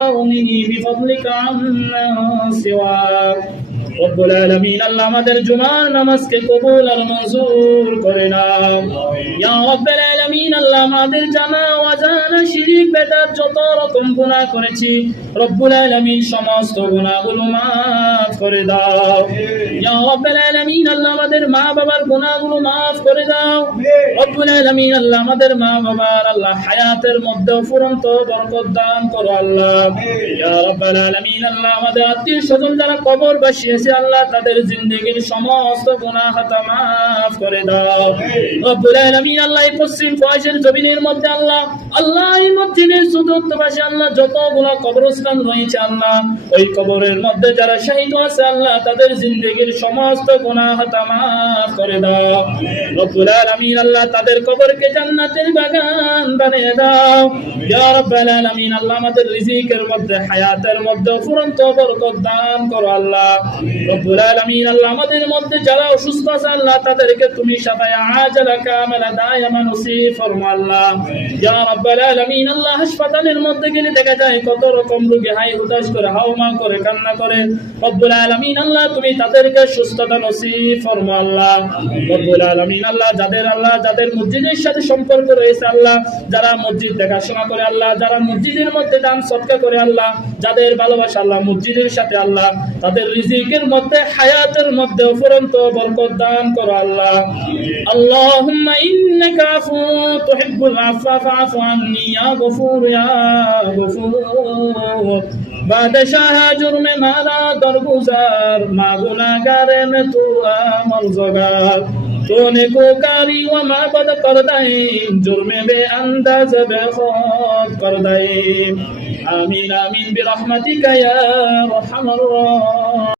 بفضلك عمن سواك রব্বুল আলামিন আল্লাহ আমাদের জুমার নামাজকে কবুল আর মঞ্জুর করে নাও ইয়া রব্বুল আলামিন আল্লাহ আমাদের জানা অজানা শিরক বেদাত যত রকম গুনাহ করেছি রব্বুল আলামিন সমস্ত গুনাহগুলো maaf করে দাও ইয়া রব্বুল আলামিন আল্লাহ আমাদের মা বাবার গুনাহগুলো maaf করে দাও রব্বুল আলামিন আল্লাহ আমাদের মা বাবার আল্লাহ হায়াতের মধ্যে ফুরন্ত বরকত দান করো আল্লাহ ইয়া রব্বুল আলামিন আল্লাহ আমাদের আত্মীয় স্বজন যারা কবরবাসী আছে আল্লাহ তাদের জিন্দেগীর সমস্ত গুনাহ খাতা maaf করে দাও রব্বুল আলামিন আল্লাহ এই পশ্চিম ফয়েজের জমিনের মধ্যে আল্লাহ এই মসজিদের চতুর্থ পাশে আল্লাহ যতগুলো কবরস্থান রয়েছে আল্লাহ ওই কবরের মধ্যে যারা শহীদ আছে আল্লাহ তাদের জিন্দেগীর সমস্ত গুনাহ খাতা maaf করে দাও রব্বুল আলামিন আল্লাহ তাদের কবরকে জান্নাতের বাগান বানিয়ে দাও ইয়া রাব্বাল আলামিন আল্লাহ আমাদের রিজিকের মধ্যে হায়াতের মধ্যে ফুরন্ত বরকত দান করো আল্লাহ রব্বুল আলামিন আল্লাহ আমাদের মধ্যে যারা অসুস্থ আছে আল্লাহ তাদেরকে তুমি শাফায়ে আজালা কামালা দায়ামা নসিব ফরমা আল্লাহ ইয়া রাব্বাল আলামিন আল্লাহ হাসপাতালের মধ্যে গেলে দেখা যায় কত রকম রোগী হাই হুতাশ করে হাওমা করে কান্না করে রব্বুল আলামিন আল্লাহ তুমি তাদেরকে সুস্থতা নসিব ফরমা আল্লাহ রব্বুল আলামিন আল্লাহ যাদের মসজিদের সাথে সম্পর্ক রয়েছে আল্লাহ যারা মসজিদ দেখাশোনা করে আল্লাহ যারা মসজিদের মধ্যে দান সদকা করে আল্লাহ যাদের ভালোবাসা আল্লাহ মসজিদের সাথে আল্লাহ তাদের রিজিকের মধ্যে হায়াতের মধ্যে ফুরন্ত বরকত দান করো আল্লাহ আল্লাহুম্মা ইন্নাকা আফু তুহিব্বুল আফওয়া ফাআফু আন্নি ইয়া গফুর বাদশাহ জুরম মারা দরগুজার মা গুনাহগারে মে তু আমল জগার तूने कोकारी व माबद कर दाई जुर्म बे अंदाज बे खौफ कर दाई आमीन आमीन बिरहमतिका या अरहमर